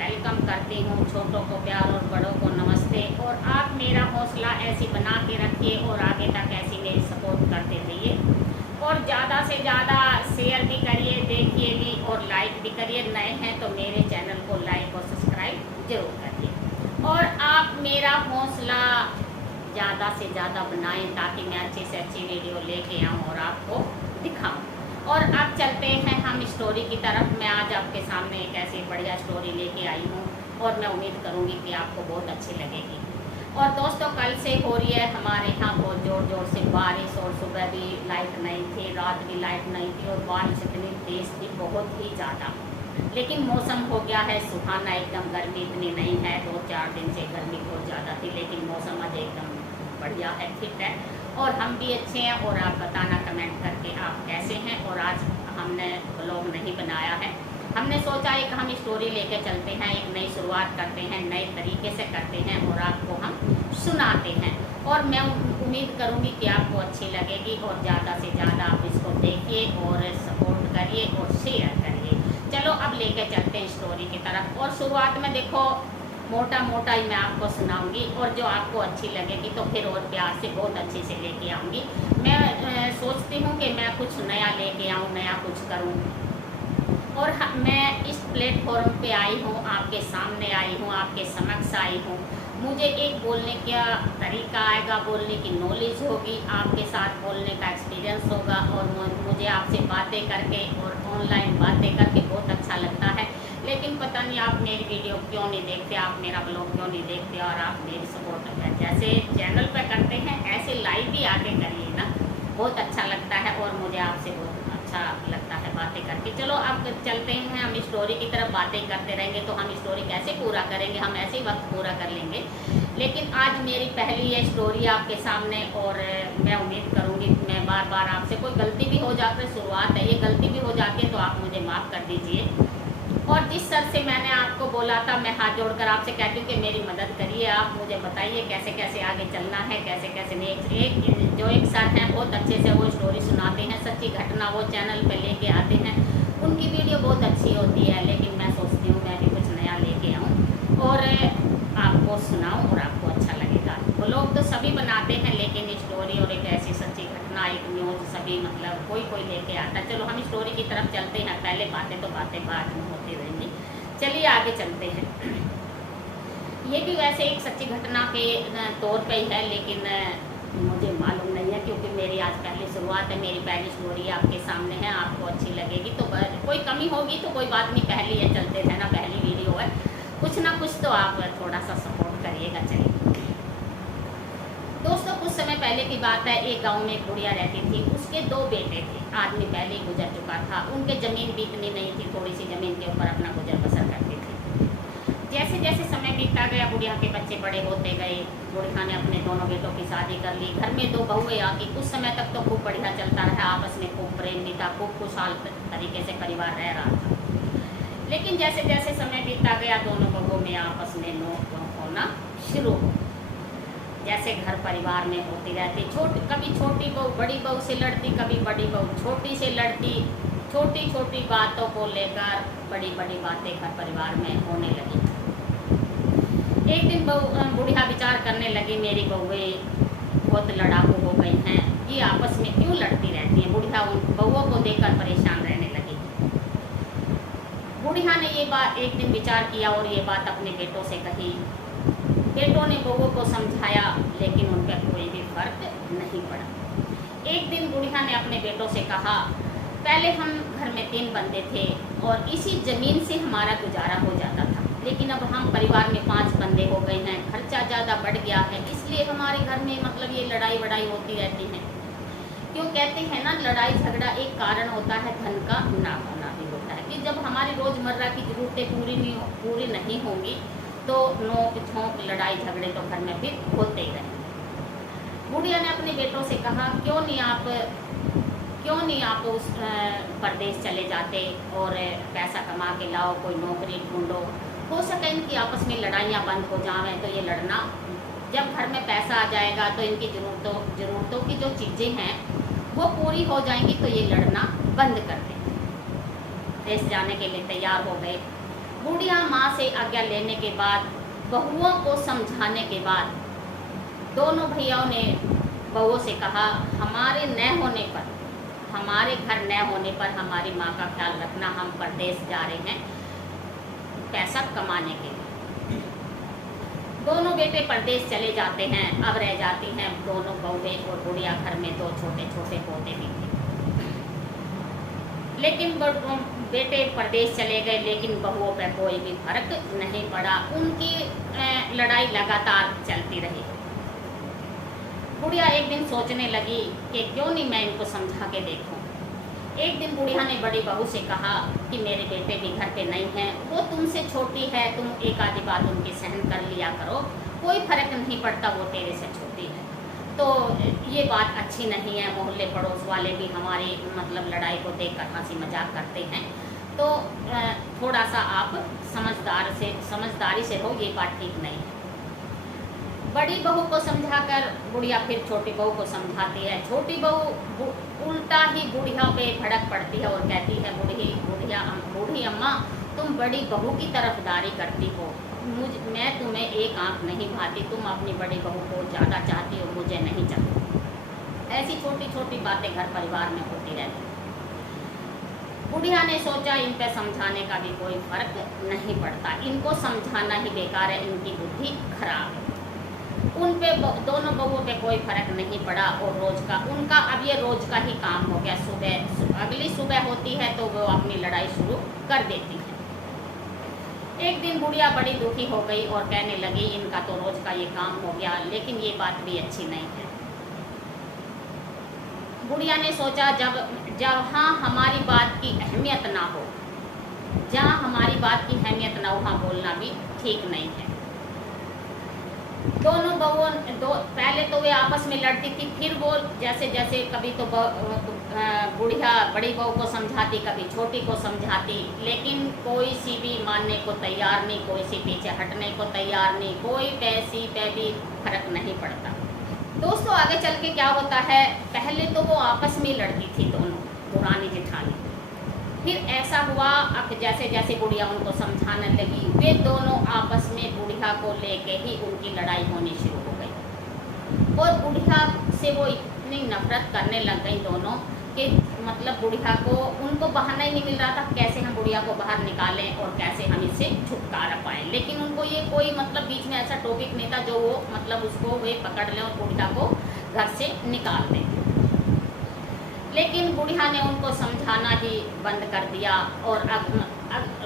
Welcome करती हूँ। छोटों को प्यार और बड़ों को नमस्ते। और आप मेरा हौसला ऐसी बना के रखिए और आगे तक ऐसी मेरी सपोर्ट करते रहिए और ज़्यादा से ज़्यादा शेयर भी करिए, देखिए भी और लाइक भी करिए। नए हैं तो मेरे चैनल को लाइक और सब्सक्राइब जरूर करिए और आप मेरा हौसला ज़्यादा से ज़्यादा बनाएं ताकि मैं अच्छी से अच्छी वीडियो लेके आऊँ और आपको दिखाऊँ। और अब चलते हैं हम स्टोरी की तरफ। मैं आज आपके सामने एक ऐसी बढ़िया स्टोरी लेके आई हूँ और मैं उम्मीद करूँगी कि आपको बहुत अच्छी लगेगी। और दोस्तों, कल से हो रही है हमारे यहाँ बहुत ज़ोर ज़ोर से बारिश और सुबह भी लाइट नहीं थी, रात भी लाइट नहीं थी और बारिश इतनी तेज़ थी, बहुत ही ज़्यादा। लेकिन मौसम हो गया है सुहाना, एकदम गर्मी इतनी नहीं है। 2-4 दिन से गर्मी बहुत ज़्यादा थी लेकिन मौसम आज एकदम बढ़िया है, फिट है और हम भी अच्छे हैं। और आप बताना कमेंट करके आप कैसे हैं। और आज हमने ब्लॉग नहीं बनाया है, हमने सोचा एक हम स्टोरी लेके चलते हैं, एक नई शुरुआत करते हैं, नए तरीके से करते हैं और आपको हम सुनाते हैं। और मैं उम्मीद करूंगी कि आपको अच्छी लगेगी और ज़्यादा से ज़्यादा आप इसको देखिए और सपोर्ट करिए और शेयर करिए। चलो अब लेके चलते हैं स्टोरी की तरफ। और शुरुआत में देखो मोटा मोटा ही मैं आपको सुनाऊंगी और जो आपको अच्छी लगेगी तो फिर और प्यार से बहुत अच्छे से लेके आऊँगी। मैं सोचती हूँ कि मैं कुछ नया लेके आऊँ, नया कुछ करूँ। और मैं इस प्लेटफॉर्म पे आई हूँ, आपके सामने आई हूँ, आपके समक्ष आई हूँ। मुझे एक बोलने का तरीका आएगा, बोलने की नॉलेज होगी, आपके साथ बोलने का एक्सपीरियंस होगा और मुझे आपसे बातें करके और ऑनलाइन बातें करके बहुत अच्छा लगता है। लेकिन पता नहीं आप मेरी वीडियो क्यों नहीं देखते, आप मेरा ब्लॉग क्यों नहीं देखते और आप मेरी सपोर्ट जैसे चैनल पे करते हैं ऐसे लाइव भी आके करिए ना, बहुत अच्छा लगता है और मुझे आपसे बहुत अच्छा लगता है बातें करके। चलो अब चलते हैं हम स्टोरी की तरफ। बातें करते रहेंगे तो हम स्टोरी कैसे पूरा करेंगे, हम ऐसे ही वक्त पूरा कर लेंगे। लेकिन आज मेरी पहली ये स्टोरी आपके सामने और मैं उम्मीद करूँगी मैं बार बार आपसे कोई गलती भी हो जाती है, शुरुआत है, ये गलती भी हो जाती है तो आप मुझे माफ़ कर दीजिए। और जिस सर से मैंने आपको बोला था, मैं हाथ जोड़कर आपसे कहती हूँ कि मेरी मदद करिए, आप मुझे बताइए कैसे कैसे आगे चलना है, कैसे कैसे नहीं। एक सर हैं बहुत अच्छे से वो स्टोरी सुनाते हैं, सच्ची घटना वो चैनल पे लेके आते हैं, उनकी वीडियो बहुत अच्छी होती है। लेकिन मैं सोचती हूँ मैं भी कुछ नया लेके आऊँ और आपको सुनाऊँ और आपको अच्छा लगेगा। वो लोग तो सभी बनाते हैं लेकिन स्टोरी और एक ऐसी सच्ची घटना, एक न्यूज़ सभी मतलब कोई कोई लेके आता है। चलो हम स्टोरी की तरफ चलते हैं। पहले बातें तो बातें बाद में होती रहेंगी, चलिए आगे चलते हैं। ये भी वैसे एक सच्ची घटना के तौर पे ही है लेकिन मुझे मालूम नहीं है क्योंकि मेरी आज पहली शुरुआत है, मेरी पहली स्टोरी आपके सामने है। आपको अच्छी लगेगी तो कोई कमी होगी तो कोई बात नहीं, पहली है, चलते रहना, पहली वीडियो है, कुछ ना कुछ तो आप थोड़ा सा सपोर्ट करिएगा। चलिए दोस्तों, कुछ समय पहले की बात है, एक गांव में एक बुढ़िया रहती थी, उसके 2 बेटे थे। आदमी पहले ही गुजर चुका था, उनके ज़मीन भी इतनी नहीं थी, थोड़ी सी ज़मीन के ऊपर अपना गुजर बसर करते थे। जैसे जैसे समय बीतता गया बुढ़िया के बच्चे बड़े होते गए, बुढ़िया ने अपने दोनों बेटों की शादी कर ली, घर में 2 बहुएं आ गई। कुछ समय तक तो खूब बढ़िया चलता रहा, आपस में खूब प्रेम भी था, खूब खुशहाल तरीके से परिवार रह रहा था। लेकिन जैसे जैसे समय बीतता गया दोनों बहुओं में आपस में नोक होना शुरू हो, जैसे घर परिवार में होती रहती। कभी छोटी बहू बड़ी बहू से लड़ती, कभी बड़ी बहू छोटी से लड़ती। छोटी छोटी बातों को लेकर बड़ी बड़ी बातें घर परिवार में होने लगी। एक दिन बुढ़िया विचार करने लगी, मेरी बहुएं बहुत लड़ाकू हो गई हैं, ये आपस में क्यों लड़ती रहती हैं। बुढ़िया उन बहुओं को देखकर परेशान रहने लगी। बुढ़िया ने ये बात एक दिन विचार किया और ये बात अपने बेटों से कही। बेटों ने बहुओं को समझाया लेकिन उन पर कोई भी फर्क नहीं पड़ा। एक दिन बुढ़िया ने अपने बेटों से कहा, पहले हम घर में 3 बंदे थे और इसी ज़मीन से हमारा गुजारा हो जाता था, लेकिन अब हम परिवार में 5 बंदे हो गए हैं, खर्चा ज़्यादा बढ़ गया है, इसलिए हमारे घर में मतलब ये लड़ाई वड़ाई होती रहती है। क्यों कहते हैं ना, लड़ाई झगड़ा एक कारण होता है, धन का ना होना भी होता है कि जब हमारी रोज़मर्रा की ज़रूरतें पूरी नहीं होंगी तो नोक झोंक लड़ाई झगड़े तो घर में भी होते ही रहेंगे। बुढ़िया ने अपने बेटों से कहा, क्यों नहीं आप उस परदेश चले जाते और पैसा कमा के लाओ, कोई नौकरी ढूंढो, हो सके इनकी आपस में लड़ाइयाँ बंद हो जाएं तो ये लड़ना, जब घर में पैसा आ जाएगा तो इनकी ज़रूरतों की जो चीज़ें हैं वो पूरी हो जाएंगी तो ये लड़ना बंद कर दें। देश जाने के लिए तैयार हो गए। बुढ़िया माँ से आज्ञा लेने के बाद, बहुओं को समझाने के बाद, दोनों भैयाओं ने बहुओं से कहा, हमारे न होने पर, हमारे घर न होने पर हमारी माँ का ख्याल रखना, हम परदेश जा रहे हैं पैसा कमाने के लिए। दोनों बेटे परदेश चले जाते हैं। अब रह जाती हैं दोनों बहुएं और बुढ़िया। घर में दो छोटे छोटे पोते भी थे। लेकिन बेटे परदेश चले गए, लेकिन बहुओं पर कोई भी फर्क नहीं पड़ा। उनकी लड़ाई लगातार चलती रही। बुढ़िया एक दिन सोचने लगी कि क्यों नहीं मैं इनको समझा के देखूं। एक दिन बुढ़िया ने बड़ी बहू से कहा कि मेरे बेटे भी घर पे नहीं हैं, वो तुमसे छोटी है, तुम एक आधी बात उनकी सहन कर लिया करो, कोई फर्क नहीं पड़ता, वो तेरे से छोटी है। तो ये बात अच्छी नहीं है, मोहल्ले पड़ोस वाले भी हमारी मतलब लड़ाई को देखकर हंसी मजाक करते हैं, तो थोड़ा सा आप समझदारी से रहो, ये बात ठीक नहीं है। बड़ी बहू को समझाकर बुढ़िया फिर छोटी बहू को समझाती है। छोटी बहू उल्टा ही बुढ़िया पे भड़क पड़ती है और कहती है, बूढ़ी अम्मा, तुम बड़ी बहू की तरफदारी करती हो, मैं तुम्हें एक आंख नहीं भाती, तुम अपनी बड़ी बहू को ज़्यादा चाहती हो, मुझे नहीं चाहती। ऐसी छोटी छोटी बातें घर परिवार में होती रहती। बुढ़िया ने सोचा इन पे समझाने का भी कोई फर्क नहीं पड़ता, इनको समझाना ही बेकार है, इनकी बुद्धि खराब है। उन पे दोनों बहुओं पे कोई फर्क नहीं पड़ा और उनका अब ये रोज का ही काम हो गया। अगली सुबह होती है तो वो अपनी लड़ाई शुरू कर देती है। एक दिन बुढ़िया बड़ी दुखी हो गई और कहने लगी, इनका तो रोज का ये काम हो गया, लेकिन ये बात भी अच्छी नहीं है। बुढ़िया ने सोचा, जहाँ हमारी बात की अहमियत ना हो, जहाँ हमारी बात की अहमियत ना हो, वहाँ बोलना भी ठीक नहीं है। दोनों बहुओं पहले तो वे आपस में लड़ती थी, फिर वो जैसे जैसे कभी तो बुढ़िया बड़ी बहू को समझाती, कभी छोटी को समझाती, लेकिन कोई सी भी मानने को तैयार नहीं, कोई सी पीछे हटने को तैयार नहीं, कोई पैसी पे भी फर्क नहीं पड़ता। दोस्तों आगे चल के क्या होता है, पहले तो वो आपस में लड़ती थी दोनों, पुरानी जेठानी। फिर ऐसा हुआ, अब जैसे जैसे बुढ़िया उनको समझाने लगी, वे दोनों आपस में बुढ़िया को लेके ही उनकी लड़ाई होनी शुरू हो गई और बुढ़िया से वो इतनी नफरत करने लग गई दोनों कि मतलब बुढ़िया को, उनको बहाना ही नहीं मिल रहा था कैसे हम बुढ़िया को बाहर निकालें और कैसे हम इससे छुटकारा पाएं। लेकिन उनको ये कोई मतलब बीच में ऐसा टॉपिक नहीं था जो वो मतलब उसको वे पकड़ लें और बुढ़िया को घर से निकाल दें। लेकिन बुढ़िया ने उनको समझाना ही बंद कर दिया और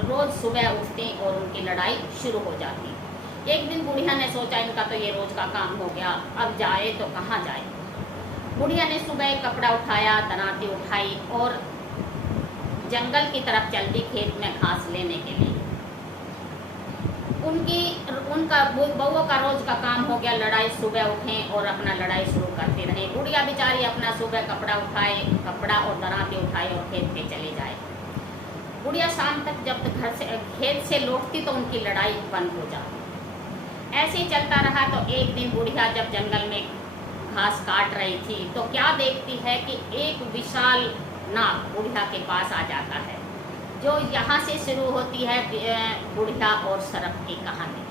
रोज़ सुबह उठती और उनकी लड़ाई शुरू हो जाती। एक दिन बुढ़िया ने सोचा, इनका तो ये रोज़ का काम हो गया, अब जाए तो कहाँ जाए। बुढ़िया ने सुबह कपड़ा उठाया, दराती उठाई और जंगल की तरफ चल दी खेत में घास लेने के लिए। उनका बहुओं का रोज का काम हो गया, लड़ाई, सुबह उठें और अपना लड़ाई शुरू करते रहे। बुढ़िया बेचारी अपना सुबह कपड़ा और दराती उठाए और खेत पे चले जाए। बुढ़िया शाम तक जब तक खेत से लौटती तो उनकी लड़ाई बंद हो जाती। ऐसे ही चलता रहा। तो एक दिन बुढ़िया जब जंगल में घास काट रही थी तो क्या देखती है कि एक विशाल नाग बुढ़िया के पास आ जाता है, जो यहाँ से शुरू होती है बुढ़िया और सर्प की कहानी।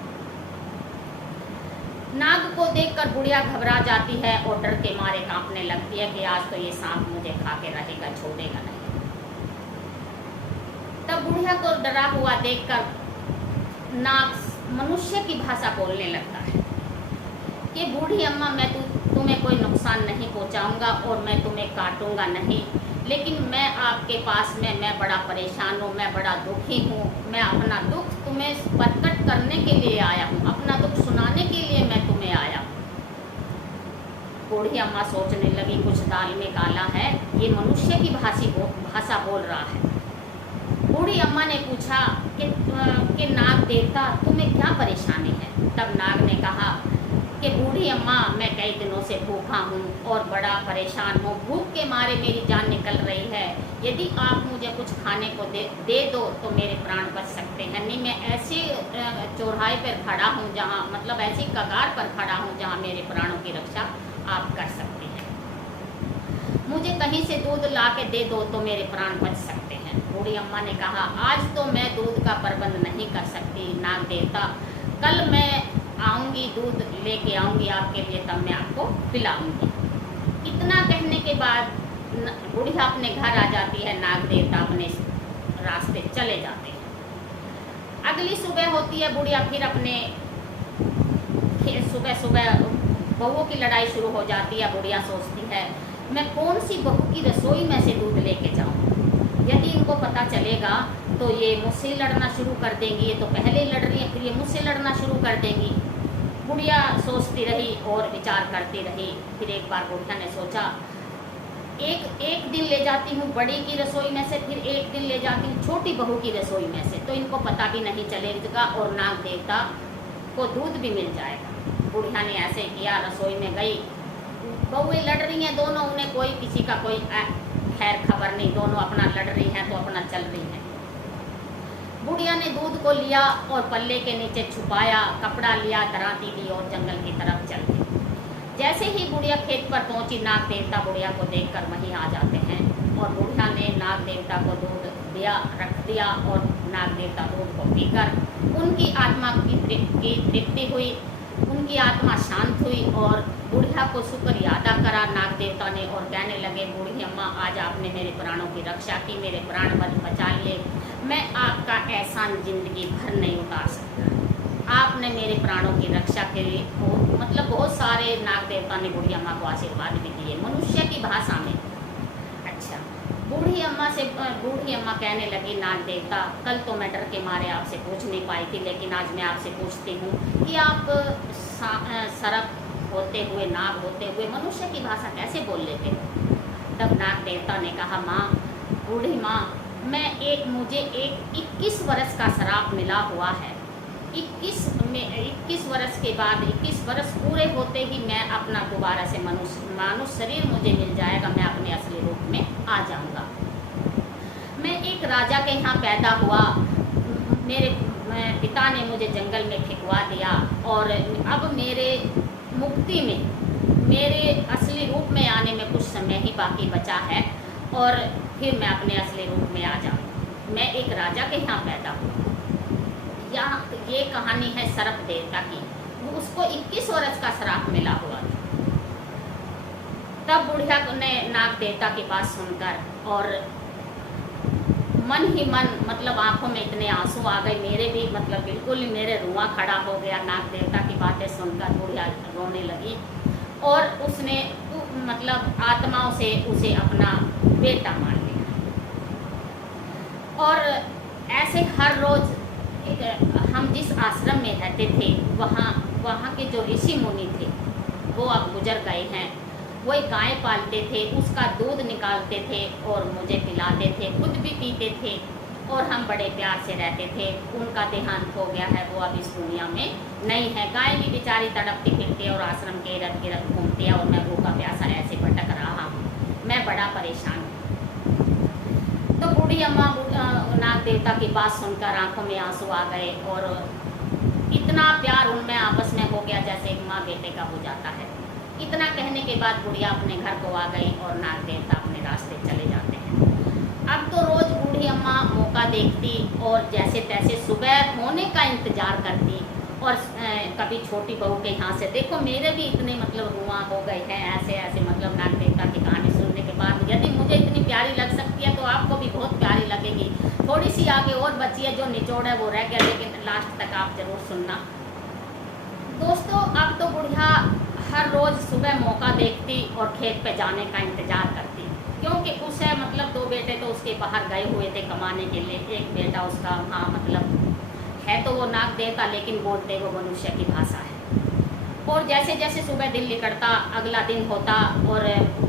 नाग को देखकर बुढ़िया घबरा जाती है और डर के मारे कांपने लगती है कि आज तो ये सांप मुझे खा के रहेगा, छोड़ेगा नहीं। तब बुढ़िया को डरा हुआ देखकर नाग मनुष्य की भाषा बोलने लगता है कि बूढ़ी अम्मा, मैं तुम्हें कोई नुकसान नहीं पहुंचाऊंगा और मैं तुम्हें काटूंगा नहीं, लेकिन मैं आपके पास में मैं बड़ा परेशान हूँ, मैं बड़ा दुखी हूँ, मैं अपना दुख तुम्हें प्रकट करने के लिए आया हूँ, अपना दुख सुनाने के लिए मैं तुम्हें आया हूँ। बूढ़ी अम्मा सोचने लगी, कुछ दाल में काला है, ये मनुष्य की भाषा बोल रहा है। बूढ़ी अम्मा ने पूछा कि नाग देवता, तुम्हें क्या परेशानी है? तब नाग ने कहा कि बूढ़ी अम्मा, मैं कई दिनों से भूखा हूँ और बड़ा परेशान हूँ, भूख के मारे मेरी जान निकल रही है, यदि आप मुझे कुछ खाने को दे दो तो मेरे प्राण बच सकते हैं, नहीं मैं ऐसे चौराहे पर खड़ा हूँ जहाँ मतलब ऐसी कगार पर खड़ा हूँ जहाँ मेरे प्राणों की रक्षा आप कर सकते हैं। मुझे कहीं से दूध ला के दे दो तो मेरे प्राण बच सकते हैं। बूढ़ी अम्मा ने कहा, आज तो मैं दूध का प्रबंध नहीं कर सकती नाग देवता, कल मैं आऊँगी, दूध लेके आऊँगी आपके लिए, तब मैं आपको पिलाऊँगी। इतना कहने के बाद बुढ़िया अपने घर आ जाती है, नाग देवता अपने रास्ते चले जाते हैं। अगली सुबह होती है, बुढ़िया फिर अपने सुबह सुबह बहुओं की लड़ाई शुरू हो जाती है। बुढ़िया सोचती है, मैं कौन सी बहू की रसोई में से दूध लेके जाऊँ, यदि इनको पता चलेगा तो ये मुझसे लड़ना शुरू कर देंगी, ये तो पहले ही लड़ रही है, फिर ये मुझसे लड़ना शुरू कर देंगी। बुढ़िया सोचती रही और विचार करती रही। फिर एक बार बुढ़िया ने सोचा, एक दिन ले जाती हूँ बड़ी की रसोई में से, फिर एक दिन ले जाती हूँ छोटी बहू की रसोई में से, तो इनको पता भी नहीं चलेगा और नाग देवता को दूध भी मिल जाएगा। बुढ़िया ने ऐसे किया, रसोई में गई, बहुएं लड़ रही हैं दोनों, उन्हें कोई किसी का कोई खैर खबर नहीं, दोनों अपना लड़ रही हैं तो अपना चल रही हैं। बुढ़िया ने दूध को लिया और पल्ले के नीचे छुपाया, कपड़ा लिया, दराती ली और जंगल की तरफ चल गई। जैसे ही बुढ़िया खेत पर पहुंची, नाग देवता बुढ़िया को देखकर वहीं आ जाते हैं और बुढ़िया ने नाग देवता को दूध दिया, रख दिया और नाग देवता दूध को पीकर उनकी आत्मा की तृप्ति हुई, उनकी आत्मा शांत हुई और बुढ़िया को शुक्र यादा करा नाग देवता ने और कहने लगे, बूढ़ी अम्मा आज आपने मेरे प्राणों की रक्षा की, मेरे प्राण बचा लिए, मैं आपका एहसान जिंदगी भर नहीं उतार सकता। आपने मेरे प्राणों की रक्षा के लिए मतलब बहुत सारे नाग देवता ने बूढ़ी अम्मा को आशीर्वाद भी दिए मनुष्य की भाषा में। अच्छा, बूढ़ी अम्मा कहने लगी, नाग देवता कल तो मैं डर के मारे आपसे पूछ नहीं पाई थी, लेकिन आज मैं आपसे पूछती हूँ कि आप सर्प होते हुए, नाग होते हुए मनुष्य की भाषा कैसे बोल लेते हो। तब नाग देवता ने कहा, माँ, बूढ़ी माँ, मुझे एक 21 वर्ष का श्राप मिला हुआ है। 21 वर्ष के बाद 21 वर्ष पूरे होते ही मैं अपना दोबारा से मानुष शरीर मुझे मिल जाएगा, मैं अपने असली रूप में आ जाऊंगा। मैं एक राजा के यहाँ पैदा हुआ, मेरे पिता ने मुझे जंगल में फेंकवा दिया और अब मेरे मुक्ति में, मेरे असली रूप में आने में कुछ समय ही बाकी बचा है और फिर मैं अपने असली रूप में आ जाऊँ। मैं एक राजा के यहाँ पैदा हुआ। यहाँ ये कहानी है सर्प देवता की, उसको 21 वर्ष का श्राप मिला हुआ था। तब बुढ़िया ने नाग देवता की बात सुनकर और मन ही मन मतलब आंखों में इतने आंसू आ गए, मेरे भी मतलब बिल्कुल ही मेरे रुआं खड़ा हो गया। नाग देवता की बातें सुनकर बुढ़िया रोने लगी और उसने मतलब आत्माओं से उसे अपना बेटा मान लिया। और ऐसे हर रोज हम जिस आश्रम में रहते थे वहाँ के जो ऋषि मुनि थे वो अब गुजर गए हैं। वो एक गाय पालते थे, उसका दूध निकालते थे और मुझे पिलाते थे, खुद भी पीते थे और हम बड़े प्यार से रहते थे। उनका देहांत हो गया है, वो अब इस दुनिया में नहीं है। गाय भी बेचारी तड़पती फिरती है और आश्रम के इर्द गिर्द घूमती है और मैं भूखा प्यासा ऐसे भटक रहा हूँ, मैं बड़ा परेशान हूँ। तो बूढ़ी अम्मा नाग देवता की बात सुनकर आंखों में आंसू आ गए और इतना प्यार उनमें आपस में हो गया जैसे एक माँ बेटे का हो जाता है। इतना कहने के बाद बुढ़िया अपने घर को आ गई और नाग देवता अपने रास्ते चले जाते हैं। अब तो रोज बूढ़ी अम्मा मौका देखती और जैसे तैसे सुबह होने का इंतजार करती और कभी छोटी बहू के यहाँ से, देखो मेरे भी इतने मतलब रुआं हो गए हैं ऐसे ऐसे मतलब नाग देवता की कहानी सुनने के बाद। यदि मुझे इतनी प्यारी लग सकती है तो आपको भी बहुत प्यारी लगेगी। थोड़ी सी आगे और बची है, जो निचोड़ है वो रह गया, लेकिन लास्ट तक आप जरूर सुनना। दोस्तों, अब तो बुढ़िया हर रोज़ सुबह मौका देखती और खेत पे जाने का इंतज़ार करती, क्योंकि खुश है मतलब 2 बेटे तो उसके बाहर गए हुए थे कमाने के लिए। एक बेटा उसका हाँ मतलब है तो वो नाग देवता, लेकिन बोलते वो मनुष्य की भाषा है। और जैसे जैसे सुबह दिन निकलता, अगला दिन होता और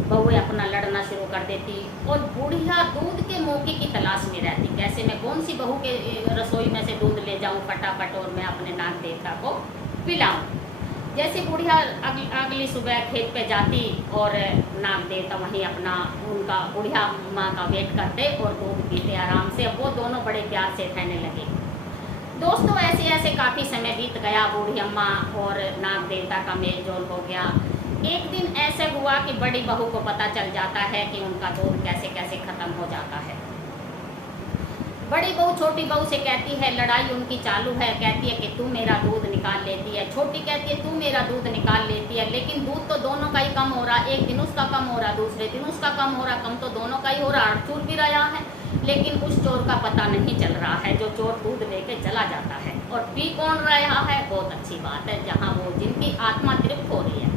बहुएं अपना लड़ना शुरू कर देती और बुढ़िया दूध के मौके की तलाश में रहती, कैसे मैं कौन सी बहू के रसोई में से दूध ले जाऊं फटाफट और मैं अपने नाग देवता को पिलाऊं। जैसे बुढ़िया अगली सुबह खेत पे जाती और नाग देवता वहीं अपना उनका बुढ़िया माँ का वेट करते और दूध पीते आराम से। वो दोनों बड़े प्यार से रहने लगे। दोस्तों, ऐसे ऐसे काफ़ी समय बीत गया। बूढ़ी अम्मा और नाग देवता का मेल जोल हो गया। एक दिन ऐसे हुआ कि बड़ी बहू को पता चल जाता है कि उनका दूध कैसे कैसे खत्म हो जाता है। बड़ी बहू छोटी बहू से कहती है, लड़ाई उनकी चालू है, कहती है कि तू मेरा दूध निकाल लेती है। छोटी कहती है तू मेरा दूध निकाल लेती है, लेकिन दूध तो दोनों का ही कम हो रहा, एक दिन उसका कम हो रहा, दूसरे दिन उसका कम हो रहा, कम तो दोनों का ही हो रहा, अड़चूर भी रहा है। लेकिन उस चोर का पता नहीं चल रहा है जो चोर दूध लेके चला जाता है। और पी कौन रहा है? बहुत अच्छी बात है, जहाँ वो जिनकी आत्मा तृप्त हो रही है।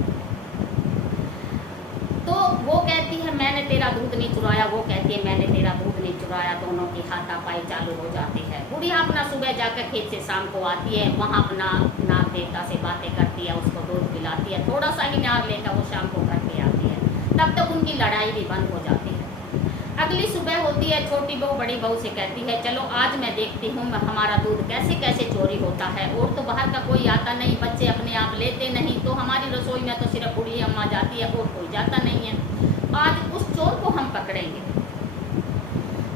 तो वो कहती है मैंने तेरा दूध नहीं चुराया, वो कहती है मैंने तेरा दूध नहीं चुराया। दोनों की हाथापाई चालू हो जाती है। बुढ़िया अपना सुबह जाकर खेत से शाम को आती है, वहाँ अपना नाग देवता से बातें करती है, उसको दूध पिलाती है, थोड़ा सा ही नाग लेकर वो शाम को घर पे आती है। तब तक उनकी लड़ाई भी बंद हो जाती है। अगली सुबह होती है, छोटी बहू बड़ी बहू से कहती है चलो आज मैं देखती हूँ हमारा दूध कैसे कैसे चोरी होता है। और तो बाहर का कोई आता नहीं, बच्चे अपने आप लेते नहीं, तो हमारी रसोई में तो सिर्फ बूढ़ी अम्मा जाती है और कोई जाता नहीं है। आज उस चोर को हम पकड़ेंगे।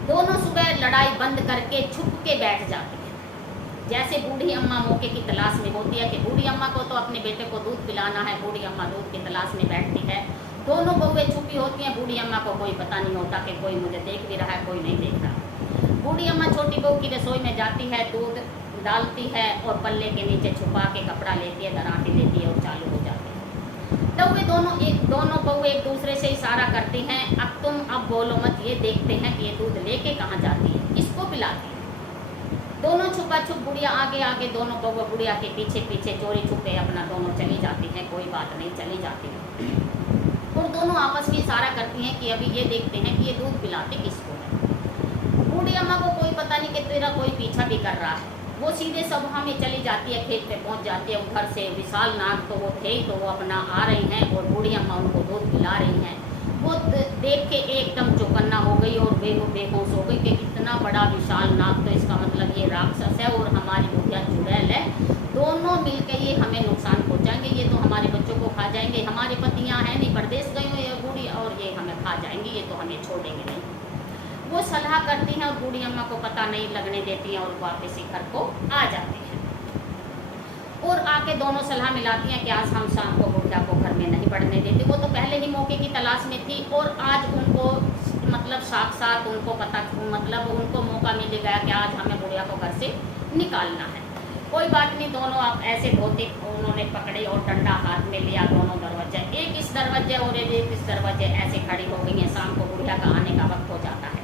दोनों सुबह लड़ाई बंद करके छुप के बैठ जाती है। जैसे बूढ़ी अम्मा मौके की तलाश में होती है कि बूढ़ी अम्मा को तो अपने बेटे को दूध पिलाना है, बूढ़ी अम्मा दूध की तलाश में बैठती है। दोनों बहुएं छुपी होती हैं। बूढ़ी अम्मा को कोई पता नहीं होता कि कोई मुझे देख भी रहा है, कोई नहीं देख रहा। बूढ़ी अम्मा छोटी बहू की रसोई में जाती है, दूध डालती है और पल्ले के नीचे छुपा के कपड़ा लेती है, दराटी लेती है और चालू हो जाती है। तब वे दोनों बहुएं एक दूसरे से इशारा करती हैं, अब बोलो मत, ये देखते हैं कि ये दूध लेके कहाँ जाती है, किसको पिलाती है। दोनों छुपा छुप, बुढ़िया आगे आगे, दोनों बहुएं बुढ़िया के पीछे पीछे चोरी छुपे अपना दोनों चली जाती हैं। कोई बात नहीं, चली जाती है। और दोनों आपस में इशारा करती हैं कि अभी ये देखते हैं कि ये दूध पिलाते किसको है। बूढ़ी अम्मा को कोई पता नहीं कि तेरा कोई पीछा भी कर रहा है। वो सीधे सभा में चली जाती है, खेत पे पहुंच जाती है। उधर से विशाल नाग तो वो थे, तो वो अपना आ रही हैं और बूढ़ी अम्मा उनको दूध पिला रही हैं। वो देख के एकदम चौकन्ना हो गई और बेहोश हो गई कि इतना बड़ा विशाल नाग, तो इसका मतलब ये राक्षस है और हमारी बुढ़िया चुड़ैल है। दोनों मिलकर ये हमें नुकसान पहुंचाएंगे, ये तो हमारे बच्चों को खा जाएंगे। हमारे पति यहाँ है नहीं, परदेश गए हुए ये बूढ़ी, और ये हमें खा जाएंगे, ये तो हमें छोड़ेंगे नहीं। वो सलाह करती हैं और बूढ़ी अम्मा को पता नहीं लगने देती हैं और वापस ही घर को आ जाती हैं। और आके दोनों सलाह मिलाती हैं कि आज हम शाम को बुढ़िया को घर में नहीं पड़ने देते। वो तो पहले ही मौके की तलाश में थी और आज उनको मतलब साक्षात उनको पता, मतलब उनको मौका मिल गया कि आज हमें बुढ़िया को घर से निकालना है। कोई बात नहीं, दोनों आप ऐसे धोते उन्होंने पकड़े और डंडा हाथ में लिया। दोनों दरवाजे, एक इस दरवाजे और एक इस दरवाजे, ऐसे खड़ी हो गई हैं। शाम को बुढ़िया का आने का वक्त हो जाता है।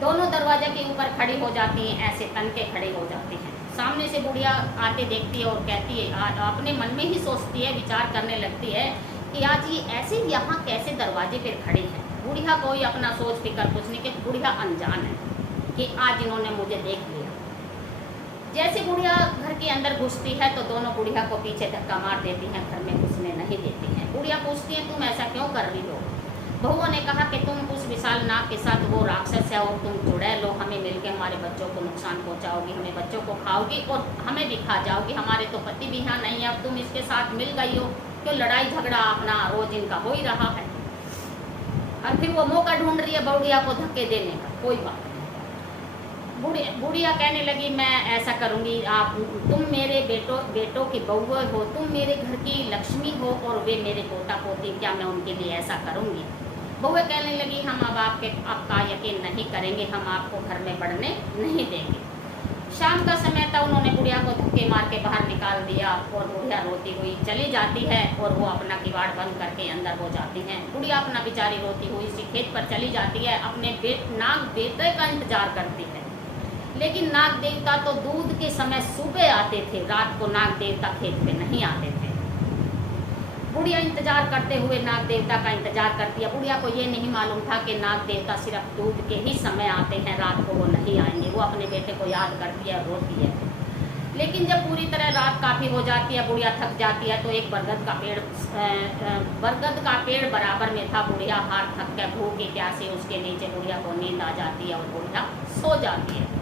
दोनों दरवाजे के ऊपर खड़ी हो जाती हैं, ऐसे तन के खड़ी हो जाती हैं। सामने से बुढ़िया आते देखती है और कहती है, अपने मन में ही सोचती है, विचार करने लगती है कि आज ये ऐसे यहाँ कैसे दरवाजे पर खड़ी है। बुढ़िया कोई अपना सोच फिकर कुछ नहीं, कि बुढ़िया अनजान है कि आज इन्होंने मुझे देख लिया। जैसे बुढ़िया घर के अंदर घुसती है तो दोनों बुढ़िया को पीछे धक्का मार देती हैं, घर में घुसने नहीं देती हैं। बुढ़िया पूछती है तुम ऐसा क्यों कर रही हो? बहुओं ने कहा कि तुम उस विशाल नाग के साथ वो राक्षस है और तुम चुड़ैल लो, हमें मिलकर हमारे बच्चों को नुकसान पहुंचाओगी, हमें बच्चों को खाओगी और हमें भी खा जाओगी। हमारे तो पति भी यहाँ नहीं है, अब तुम इसके साथ मिल गई हो, क्यों लड़ाई झगड़ा अपना रोज इनका हो ही रहा है। और फिर वो मौका ढूंढ रही है बुढ़िया को धक्के देने का। कोई बात नहीं, बुढ़िया कहने लगी मैं ऐसा करूँगी, आप तुम मेरे बेटों की बहू हो, तुम मेरे घर की लक्ष्मी हो और वे मेरे पोता पोती, क्या मैं उनके लिए ऐसा करूँगी? बहुएं कहने लगी हम अब आपका यकीन नहीं करेंगे, हम आपको घर में बढ़ने नहीं देंगे। शाम का समय था, उन्होंने बुढ़िया को धक्के मार के बाहर निकाल दिया और बुढ़िया रोती हुई चली जाती है और वो अपना किवाड़ बंद करके अंदर हो जाती हैं। बुढ़िया अपना बेचारी रोती हुई इसी खेत पर चली जाती है, अपने नाग बेटे का इंतजार करती है। लेकिन नाग देवता तो दूध के समय सुबह आते थे, रात को नाग देवता खेत पे नहीं आते थे। बुढ़िया इंतजार करते हुए नाग देवता का इंतजार करती है। बुढ़िया को ये नहीं मालूम था कि नाग देवता सिर्फ दूध के ही समय आते हैं, रात को वो नहीं आएंगे। वो अपने बेटे को याद करती है, रोती है। लेकिन जब पूरी तरह रात काफ़ी हो जाती है, बुढ़िया थक जाती है, तो एक बरगद का पेड़ बराबर में था। बुढ़िया हार थक के भूखी प्यासी उसके नीचे बुढ़िया को नींद आ जाती है और बुढ़िया सो जाती है।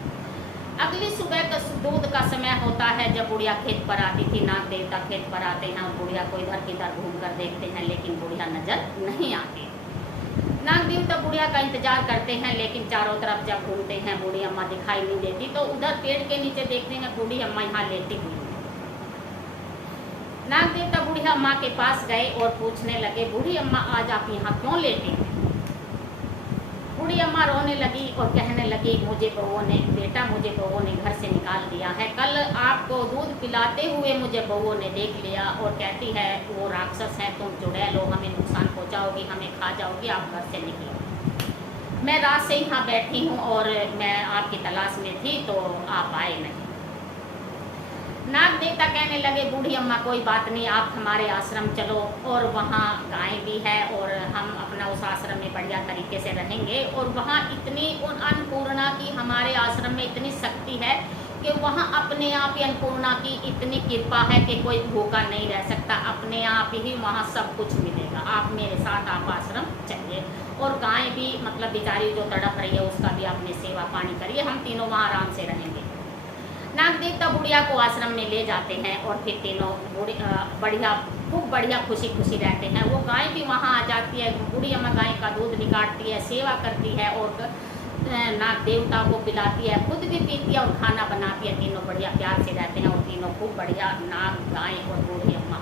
अगली सुबह का दूध का समय होता है, जब बुढ़िया खेत पर आती थी। नाग देवता खेत पर आते हैं और बुढ़िया को इधर किधर घूम कर देखते हैं, लेकिन बुढ़िया नजर नहीं आती। नाग देवता बुढ़िया का इंतजार करते हैं, लेकिन चारों तरफ जब घूमते हैं बूढ़ी अम्मा दिखाई नहीं देती। तो उधर पेड़ के नीचे देखते हैं बूढ़ी अम्मा यहाँ लेटी हुई है। नाग देवता बूढ़ी अम्मा के पास गए और पूछने लगे, बूढ़ी अम्मा आज आप यहाँ क्यों लेटे हैं? बूढ़ी अम्मा रोने लगी और कहने लगी, मुझे बहू ने घर से निकाल दिया है। कल आपको दूध पिलाते हुए मुझे बहू ने देख लिया और कहती है वो राक्षस है, तुम चुड़ैल हो, हमें नुकसान पहुँचाओगी, हमें खा जाओगी, आप घर से निकलो। मैं रात से यहाँ बैठी हूँ और मैं आपकी तलाश में थी तो आप आए नहीं। नाग देवता कहने लगे, बूढ़ी अम्मा कोई बात नहीं, आप हमारे आश्रम चलो और वहाँ गाय भी है और हम अपना उस आश्रम में बढ़िया तरीके से रहेंगे। और वहाँ इतनी अन्नपूर्णा की हमारे आश्रम में इतनी शक्ति है कि वहाँ अपने आप ही अन्नपूर्णा की इतनी कृपा है कि कोई भूखा नहीं रह सकता, अपने आप ही वहाँ सब कुछ मिलेगा। आप मेरे साथ आप आश्रम चलिए। और गाय भी मतलब बेचारी जो तड़प रही है उसका भी आपने सेवा पानी करिए, हम तीनों वहाँ आराम से रहेंगे। नाग देवता बुढ़िया को आश्रम में ले जाते हैं और फिर तीनों खूब बढ़िया खुशी खुशी रहते हैं। वो गाय भी वहाँ आ जाती है, बूढ़ी अम्मा गाय का दूध निकालती है, सेवा करती है और नाग देवता को पिलाती है, खुद भी पीती है और खाना बनाती है। तीनों बढ़िया प्यार से रहते हैं और तीनों खूब बढ़िया, नाग, गाय और बूढ़ी अम्मा,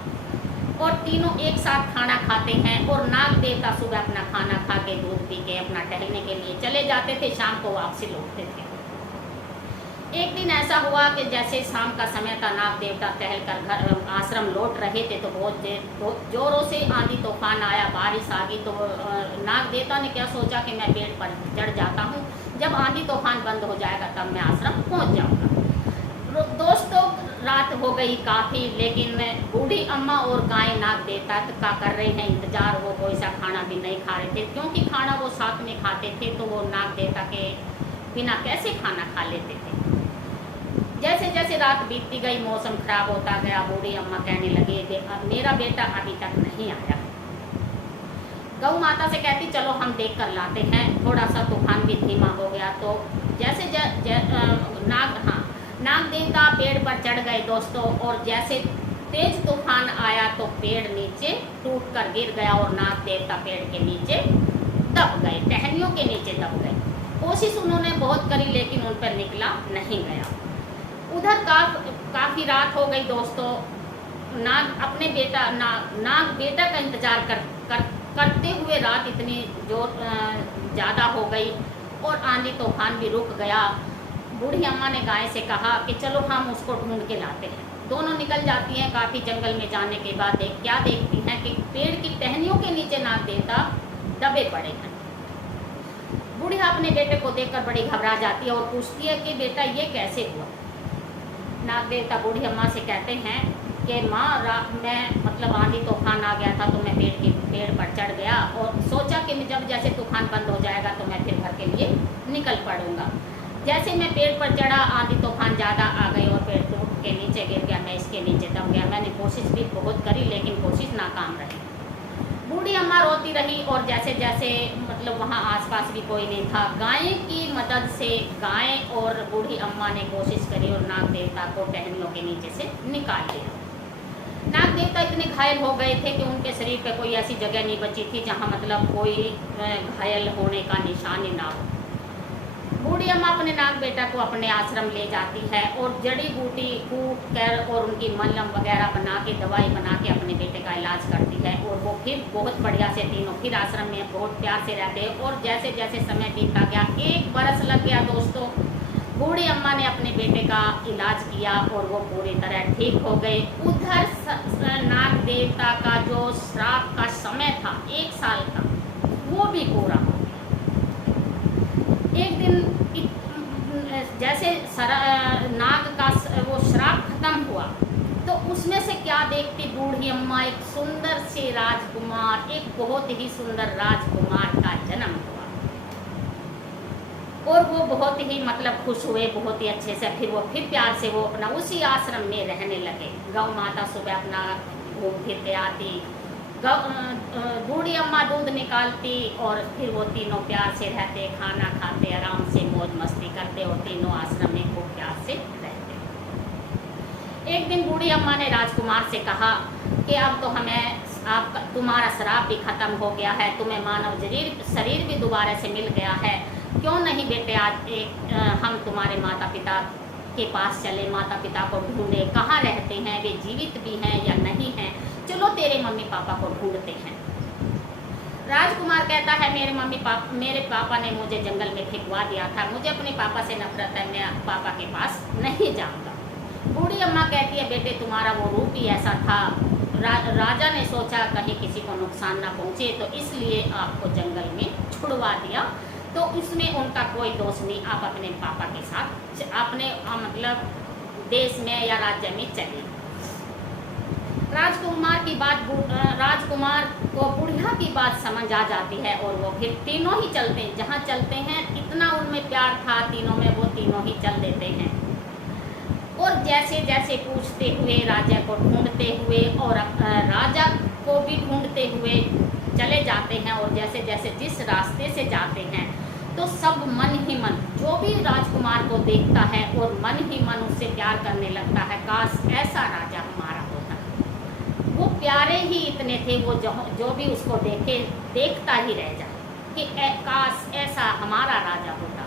और तीनों एक साथ खाना खाते हैं। और नाग देवता सुबह अपना खाना खा के दूध पी के अपना टहलने के लिए चले जाते थे, शाम को वापसी लौटते थे। एक दिन ऐसा हुआ कि जैसे शाम का समय था, नाग देवता टहल कर घर आश्रम लौट रहे थे तो बहुत जोरों से आंधी तूफान आया, बारिश आ गई। तो नाग देवता ने क्या सोचा कि मैं पेड़ पर चढ़ जाता हूँ, जब आंधी तूफान बंद हो जाएगा तब मैं आश्रम पहुँच जाऊँगा। दोस्तों रात हो गई काफ़ी, लेकिन बूढ़ी अम्मा और गाय नाग देवता का कर रहे हैं इंतजार। वो कोई सा खाना भी नहीं खा रहे थे, क्योंकि खाना वो साथ में खाते थे तो वो नाग देवता के बिना कैसे खाना खा लेते थे। जैसे जैसे रात बीतती गई, मौसम खराब होता गया, बूढ़ी अम्मा कहने लगे, मेरा बेटा अभी तक नहीं आया। गौ माता से कहती, चलो हम देख कर लाते हैं। थोड़ा सा तूफान भी धीमा हो गया तो जैसे नाग देवता पेड़ पर चढ़ गए दोस्तों, और जैसे तेज तूफान आया तो पेड़ नीचे टूट कर गिर गया और नाग देवता पेड़ के नीचे दब गए, टहनियों के नीचे दब गए। कोशिश उन्होंने बहुत करी लेकिन उन पर निकला नहीं गया। उधर काफ़ी रात हो गई दोस्तों। नाग बेटा का इंतजार करते हुए रात इतनी जोर ज़्यादा हो गई और आंधी तूफान भी रुक गया। बूढ़ी अम्मा ने गाय से कहा कि चलो हम उसको ढूंढ के लाते हैं। दोनों निकल जाती हैं। काफ़ी जंगल में जाने के बाद देखती हैं कि पेड़ की टहनियों के नीचे नाग देवता दबे पड़े हैं। बूढ़िया अपने बेटे को देखकर बड़ी घबरा जाती है और पूछती है कि बेटा ये कैसे हुआ। नाग देवता बूढ़ी अम्मा से कहते हैं कि माँ, मैं मतलब आंधी तूफान आ गया था तो मैं पेड़ पर चढ़ गया और सोचा कि जब जैसे तूफान बंद हो जाएगा तो मैं फिर घर के लिए निकल पड़ूंगा। जैसे मैं पेड़ पर चढ़ा, आंधी तूफान ज़्यादा आ गई और पेड़ टूट के नीचे गिर गया, मैं इसके नीचे दब गया। मैंने कोशिश भी बहुत करी लेकिन कोशिश नाकाम रही। बूढ़ी अम्मा रोती रही और जैसे जैसे मतलब वहाँ आसपास भी कोई नहीं था, गाय की मदद से गाय और बूढ़ी अम्मा ने कोशिश करी और नाग देवता को टहनियों के नीचे से निकाल लिया। नाग देवता इतने घायल हो गए थे कि उनके शरीर पे कोई ऐसी जगह नहीं बची थी जहाँ मतलब कोई घायल होने का निशान ही ना हो। बूढ़ी अम्मा अपने नाग बेटा को अपने आश्रम ले जाती है और जड़ी बूटी कूट कर और उनकी मलहम वगैरह बना के, दवाई बना के अपने बेटे का इलाज करती है। और वो फिर बहुत बढ़िया से तीनों फिर आश्रम में बहुत प्यार से रहते हैं। और जैसे जैसे समय बीतता गया, 1 बरस लग गया दोस्तों। बूढ़ी अम्मा ने अपने बेटे का इलाज किया और वो पूरी तरह ठीक हो गए। उधर नाग देवता का जो श्राप का समय था 1 साल का, वो भी पूरा हो गया। एक दिन जैसे नाग का वो श्राप खत्म हुआ तो उसमें से क्या देखती बूढ़ी अम्मा, एक सुंदर से राजकुमार, एक बहुत ही सुंदर राजकुमार का जन्म हुआ। और वो बहुत ही मतलब खुश हुए, बहुत ही अच्छे से। फिर प्यार से वो अपना उसी आश्रम में रहने लगे। गौ माता सुबह अपना घूम फिर के आती, बूढ़ी अम्मा दूध निकालती और फिर वो तीनों प्यार से रहते, खाना खाते, आराम से मौज मस्ती करते और तीनों आश्रम में खूब प्यार से रहते। एक दिन बूढ़ी अम्मा ने राजकुमार से कहा कि अब तो तुम्हारा श्राप भी खत्म हो गया है, तुम्हें मानव शरीर भी दोबारा से मिल गया है। क्यों नहीं बेटे, आज हम तुम्हारे माता पिता के पास चले, माता पिता को ढूंढे, कहाँ रहते हैं, वे जीवित भी हैं या नहीं हैं। चलो तेरे मम्मी पापा को ढूंढते हैं। राजकुमार कहता है मेरे पापा ने मुझे जंगल में फेंकवा दिया था, मुझे अपने पापा से नफरत है, मैं पापा के पास नहीं जाऊंगा। बूढ़ी अम्मा कहती है बेटे तुम्हारा वो रूप ही ऐसा था, राजा ने सोचा कहीं किसी को नुकसान ना पहुंचे तो इसलिए आपको जंगल में छुड़वा दिया, तो इसमें उनका कोई दोष नहीं, आप अपने पापा के साथ अपने मतलब देश में या राज्य में चले। राजकुमार को बुढ़िया की बात समझ आ जाती है और वो फिर तीनों ही चलते हैं, जहाँ चलते हैं इतना उनमें प्यार था तीनों में, वो तीनों ही चल देते हैं। और जैसे जैसे पूछते हुए राजा को ढूंढते हुए और राजा को भी ढूंढते हुए चले जाते हैं, और जैसे जैसे जिस रास्ते से जाते हैं तो सब मन ही मन जो भी राजकुमार को देखता है और मन ही मन उससे प्यार करने लगता है, काश ऐसा राजा हमारा होता। वो प्यारे ही इतने थे, वो जो भी उसको देखता ही रह जाए कि काश ऐसा हमारा राजा होता।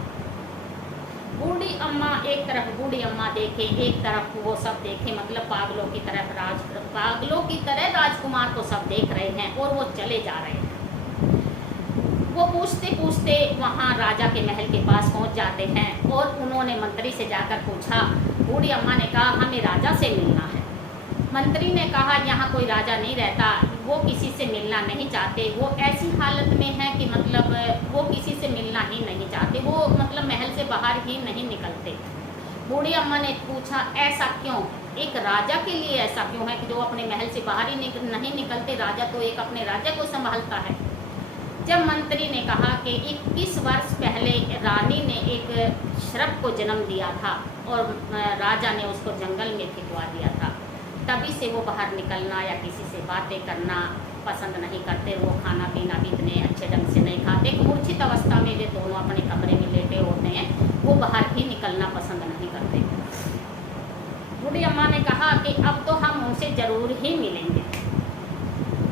बूढ़ी अम्मा एक तरफ बूढ़ी अम्मा देखे, एक तरफ वो सब देखे, मतलब पागलों की तरह राजकुमार को सब देख रहे हैं और वो चले जा रहे हैं। वो पूछते पूछते वहाँ राजा के महल के पास पहुँच जाते हैं और उन्होंने मंत्री से जाकर पूछा। बूढ़ी अम्मा ने कहा हमें राजा से मिलना है। मंत्री ने कहा यहाँ कोई राजा नहीं रहता, वो किसी से मिलना नहीं चाहते, वो ऐसी हालत में है कि मतलब वो किसी से मिलना ही नहीं चाहते, वो मतलब महल से बाहर ही नहीं निकलते। बूढ़ी अम्मा ने पूछा ऐसा क्यों, एक राजा के लिए ऐसा क्यों है कि जो अपने महल से बाहर ही नहीं निकलते, राजा तो एक अपने राज्य को संभालता है। जब मंत्री ने कहा कि 21 वर्ष पहले रानी ने एक श्रप को जन्म दिया था और राजा ने उसको जंगल में फेंकवा दिया था, तभी से वो बाहर निकलना या किसी से बातें करना पसंद नहीं करते, वो खाना पीना भी इतने अच्छे ढंग से नहीं खाते। मूर्छित अवस्था में वे दोनों अपने कमरे में लेटे होते हैं, वो बाहर ही निकलना पसंद नहीं करते। बूढ़ी अम्मा ने कहा कि अब तो हम उनसे ज़रूर ही मिलेंगे।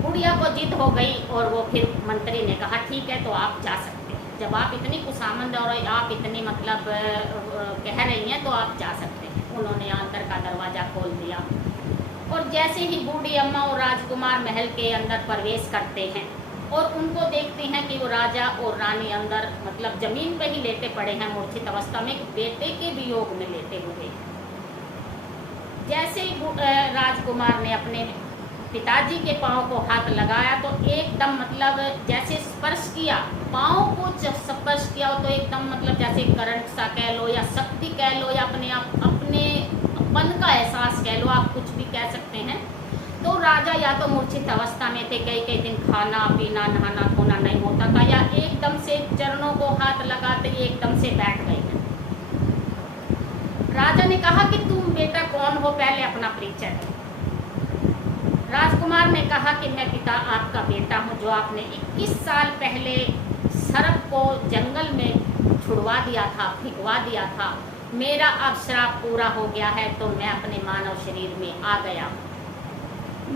बुढ़िया को जिद हो गई और वो फिर मंत्री ने कहा ठीक है तो आप जा सकते हैं, जब आप इतनी खुशामंद और आप इतनी मतलब कह रही हैं तो आप जा सकते हैं। उन्होंने अंदर का दरवाज़ा खोल दिया और जैसे ही बूढ़ी अम्मा और राजकुमार महल के अंदर प्रवेश करते हैं और उनको देखते हैं कि वो राजा और रानी अंदर मतलब ज़मीन पर ही लेटे पड़े हैं, मूर्छित अवस्था में, बेटे के वियोग में लेटे हुए। जैसे ही राजकुमार ने अपने पिताजी के पाँव को हाथ लगाया तो एकदम मतलब जैसे स्पर्श किया, पाँव को जब स्पर्श किया तो एकदम मतलब जैसे करंट सा कह लो या शक्ति कह लो या अपने अपन का एहसास कह लो, आप कुछ भी कह सकते हैं। तो राजा या तो मूर्छित अवस्था में थे, कई दिन खाना पीना नहाना धोना नहीं होता था, या एकदम से चरणों को हाथ लगाते ही एकदम से बैठ गए हैं। राजा ने कहा कि तुम बेटा कौन हो, पहले अपना परिचय दो। राजकुमार ने कहा कि मैं पिता आपका बेटा हूं, जो आपने 21 साल पहले सर्प को जंगल में छुड़वा दिया था, फेंकवा दिया था। मेरा अब श्राप पूरा हो गया है तो मैं अपने मानव शरीर में आ गया हूँ,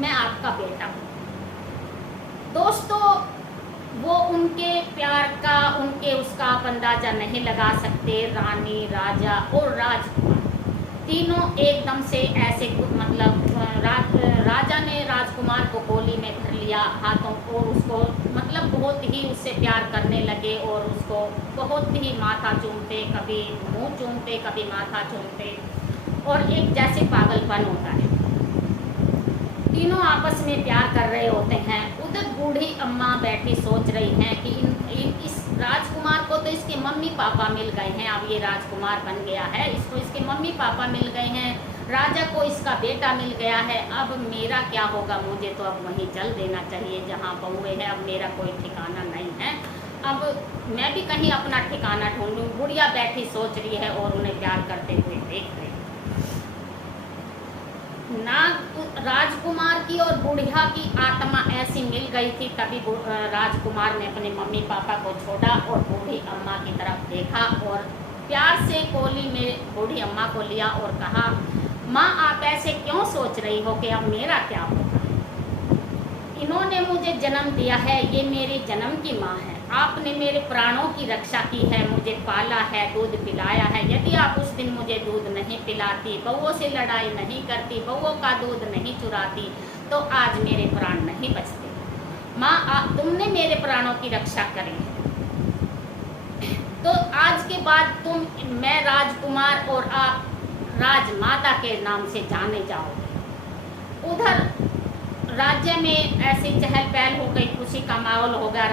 मैं आपका बेटा हूँ। दोस्तों, वो उनके प्यार का उनके उसका आप अंदाज़ा नहीं लगा सकते। रानी, राजा और राजकुमार तीनों एकदम से ऐसे मतलब राजा ने राजकुमार को गोली में भर लिया हाथों को, उसको मतलब बहुत ही उससे प्यार करने लगे और उसको बहुत ही माथा चूमते, कभी मुंह चूमते, कभी माथा चूमते, और एक जैसे पागलपन होता है। तीनों आपस में प्यार कर रहे होते हैं। उधर बूढ़ी अम्मा बैठी सोच रही हैं कि इस राजकुमार को तो इसके मम्मी पापा मिल गए हैं, अब ये राजकुमार बन गया है, इसको इसके मम्मी पापा मिल गए हैं, राजा को इसका बेटा मिल गया है, अब मेरा क्या होगा, मुझे तो अब वहीं चल देना चाहिए जहाँ बहुए है, अब मेरा कोई ठिकाना नहीं है, अब मैं भी कहीं अपना ठिकाना ढूंढूं। बुढ़िया बैठी सोच रही है और उन्हें प्यार करते हुए देख रही है। राजकुमार की और बुढ़िया की आत्मा ऐसी मिल गई थी, तभी राजकुमार ने अपने मम्मी पापा को छोड़ा और बूढ़ी अम्मा की तरफ देखा और प्यार से कोली में बूढ़ी अम्मा को लिया और कहा, माँ आप ऐसे क्यों सोच रही हो कि अब मेरा क्या होगा? इन्होंने मुझे जन्म दिया है, ये मेरी जन्म की माँ है, आपने मेरे प्राणों की रक्षा की है, मुझे पाला है, दूध पिलाया है। यदि आप उस दिन मुझे दूध नहीं पिलाती, बउओं से लड़ाई नहीं करती, बउओं का दूध नहीं चुराती, तो आज मेरे प्राण नहीं बचते। माँ, तुमने मेरे प्राणों की रक्षा करी है, तो आज के बाद मैं राजकुमार और आप राजमाता के नाम से जाने जाओगे। उधर राज्य में ऐसी चहल पहल हो गई, खुशी का माहौल हो गया।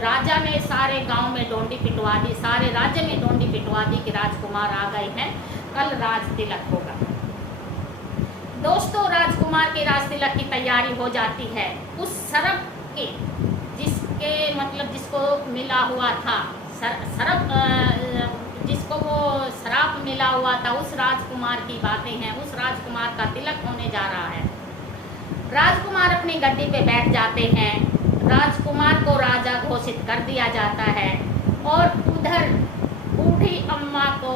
राजा ने सारे गांव में डोंडी पिटवा दी, सारे राज्य में डोंडी पिटवा दी कि राजकुमार आ गए हैं, कल राज तिलक होगा। दोस्तों, राजकुमार के राज तिलक की तैयारी हो जाती है। उस सरप के जिसको मिला हुआ था जिसको वो शराप मिला हुआ था, उस राजकुमार की बातें हैं। उस राजकुमार का तिलक होने जा रहा है। राजकुमार अपनी गद्दी पे बैठ जाते हैं, राजकुमार को राजा घोषित कर दिया जाता है और उधर बूढ़ी अम्मा को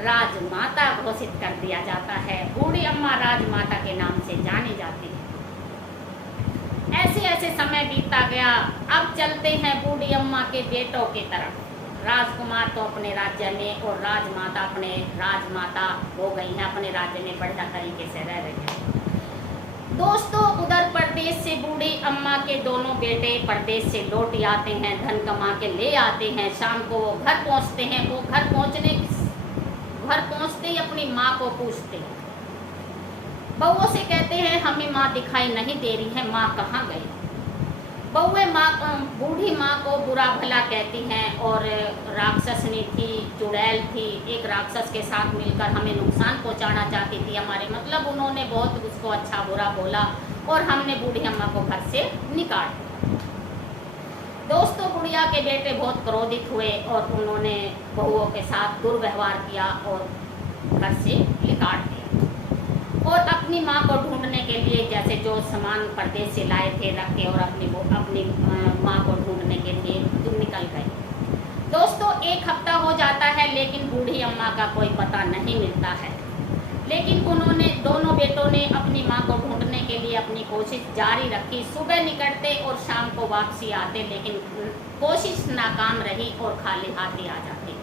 राजमाता घोषित कर दिया जाता है। बूढ़ी अम्मा राजमाता के नाम से जानी जाती है। ऐसे ऐसे समय बीतता गया। अब चलते हैं बूढ़ी अम्मा के बेटों की तरफ। राजकुमार तो अपने राज्य में और राजमाता अपने राजमाता हो गई हैं, अपने राज्य में बढ़िया तरीके से रह रही हैं। दोस्तों, उधर परदेश से बूढ़ी अम्मा के दोनों बेटे परदेश से लौट आते हैं, धन कमा के ले आते हैं। शाम को वो घर पहुंचते हैं। वो घर पहुंचते ही अपनी माँ को पूछते हैं, बउओं से कहते हैं हमें माँ दिखाई नहीं दे रही है, माँ कहाँ गई। बउए बूढ़ी माँ को बुरा भला कहती हैं और राक्षसनी थी, चुड़ैल थी, एक राक्षस के साथ मिलकर हमें नुकसान पहुंचाना चाहती थी हमारे, मतलब उन्होंने बहुत उसको अच्छा बुरा बोला और हमने बूढ़ी अम्मा को घर से निकाल दिया। दोस्तों, बुढ़िया के बेटे बहुत क्रोधित हुए और उन्होंने बहुओं के साथ दुर्व्यवहार किया और घर से निकाल दिया और अपनी माँ को ढूंढने के लिए जैसे जो सामान परदेश से लाए थे रखे और अपनी माँ को ढूंढने के लिए निकल गए। दोस्तों, एक हफ्ता हो जाता है लेकिन बूढ़ी अम्मा का कोई पता नहीं मिलता है। लेकिन दोनों बेटों ने अपनी माँ को ढूंढने के लिए अपनी कोशिश जारी रखी। सुबह निकलते और शाम को वापसी आते, लेकिन कोशिश नाकाम रही और खाली हाथ ही आ जाते।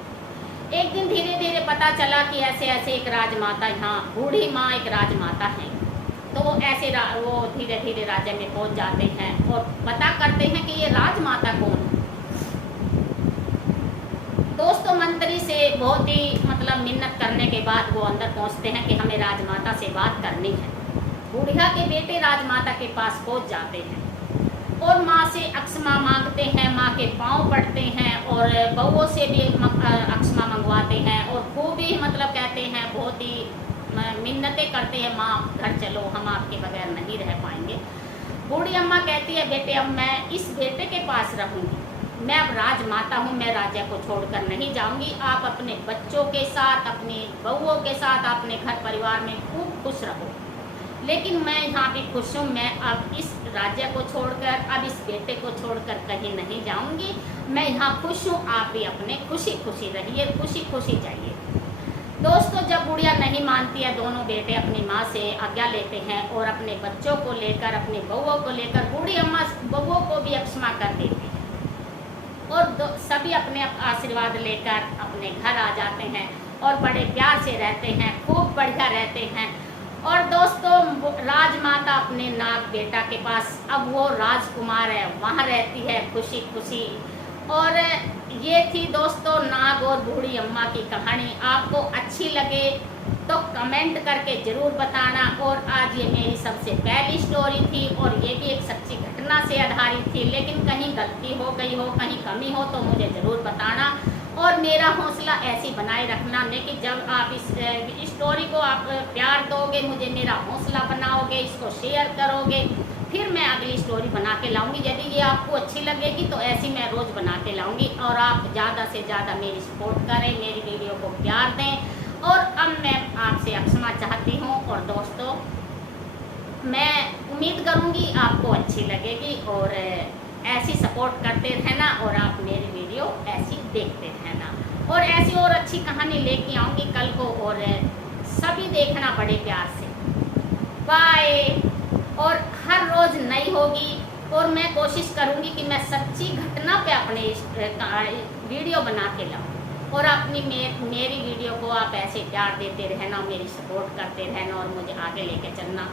एक दिन धीरे धीरे पता चला कि ऐसे ऐसे एक राजमाता, यहाँ बूढ़ी माँ एक राजमाता है। तो वो धीरे धीरे राज्य में पहुंच जाते हैं और पता करते हैं कि ये राजमाता कौन है। दोस्तों, मंत्री से बहुत ही मिन्नत करने के बाद वो अंदर पहुंचते हैं कि हमें राजमाता से बात करनी है। बुढ़िया के बेटे राजमाता के पास पहुंच जाते हैं और माँ से अक्षमा मांगते हैं, माँ के पाँव पड़ते हैं और बउओं से भी अक्षमा मंगवाते हैं और खूब ही कहते हैं, बहुत ही मिन्नतें करते हैं, माँ घर चलो, हम आपके बगैर नहीं रह पाएंगे। बूढ़ी अम्मा कहती है, बेटे अब मैं इस बेटे के पास रहूँगी, मैं अब राजमाता हूँ, मैं राज्य को छोड़कर नहीं जाऊँगी। आप अपने बच्चों के साथ, अपनी बउओं के साथ, अपने घर परिवार में खूब खुश रहो, लेकिन मैं यहाँ भी खुश हूँ। मैं अब इस राज्य को छोड़कर, अब इस बेटे को छोड़कर कहीं नहीं जाऊँगी। मैं यहाँ खुश हूँ, आप भी अपने खुशी खुशी रहिए, खुशी खुशी जाइए। दोस्तों, जब बुढ़िया नहीं मानती है, दोनों बेटे अपनी माँ से आज्ञा लेते हैं और अपने बच्चों को लेकर, अपने बउओं को लेकर, बूढ़ी अम्मा बउओं को भी अक्षमा कर देती है और सभी अपने आशीर्वाद लेकर अपने घर आ जाते हैं और बड़े प्यार से रहते हैं, खूब बढ़िया रहते हैं। और दोस्तों, राजमाता अपने नाग बेटा के पास, अब वो राजकुमार है, वहाँ रहती है खुशी खुशी। और ये थी दोस्तों नाग और बूढ़ी अम्मा की कहानी। आपको अच्छी लगे तो कमेंट करके ज़रूर बताना। और आज ये मेरी सबसे पहली स्टोरी थी और ये भी एक सच्ची घटना से आधारित थी, लेकिन कहीं गलती हो गई हो, कहीं कमी हो तो मुझे ज़रूर बताना और मेरा हौसला ऐसी बनाए रखना। लेकिन जब आप इस स्टोरी को आप प्यार दोगे, मुझे मेरा हौसला बनाओगे, इसको शेयर करोगे, फिर मैं अगली स्टोरी बना के लाऊंगी। यदि ये आपको अच्छी लगेगी तो ऐसी मैं रोज़ बना के लाऊंगी। और आप ज़्यादा से ज़्यादा मेरी सपोर्ट करें, मेरी वीडियो को प्यार दें। और अब मैं आपसे क्षमा चाहती हूँ और दोस्तों, मैं उम्मीद करूँगी आपको अच्छी लगेगी और ऐसी सपोर्ट करते रहना और आप मेरी वीडियो ऐसी देखते रहना और ऐसी और अच्छी कहानी लेके आऊँगी कल को और सभी देखना बड़े प्यार से। बाय। और हर रोज़ नई होगी, और मैं कोशिश करूँगी कि मैं सच्ची घटना पे अपने वीडियो बना के लाऊँ, और अपनी मेरी वीडियो को आप ऐसे प्यार देते रहना, मेरी सपोर्ट करते रहना और मुझे आगे लेके चलना।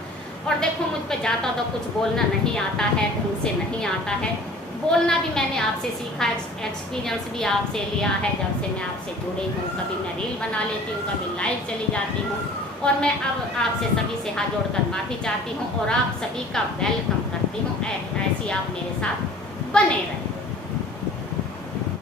और देखो, मुझ पे ज़्यादा तो कुछ बोलना नहीं आता है, ढंग से नहीं आता है। बोलना भी मैंने आपसे सीखा, एक्सपीरियंस भी आपसे लिया है जब से मैं आपसे जुड़ी हूँ। कभी मैं रील बना लेती हूँ, कभी लाइव चली जाती हूँ, और मैं अब आपसे सभी से हाथ जोड़कर माफ़ी चाहती हूँ और आप सभी का वेलकम करती हूँ। ऐसी आप मेरे साथ बने रहें।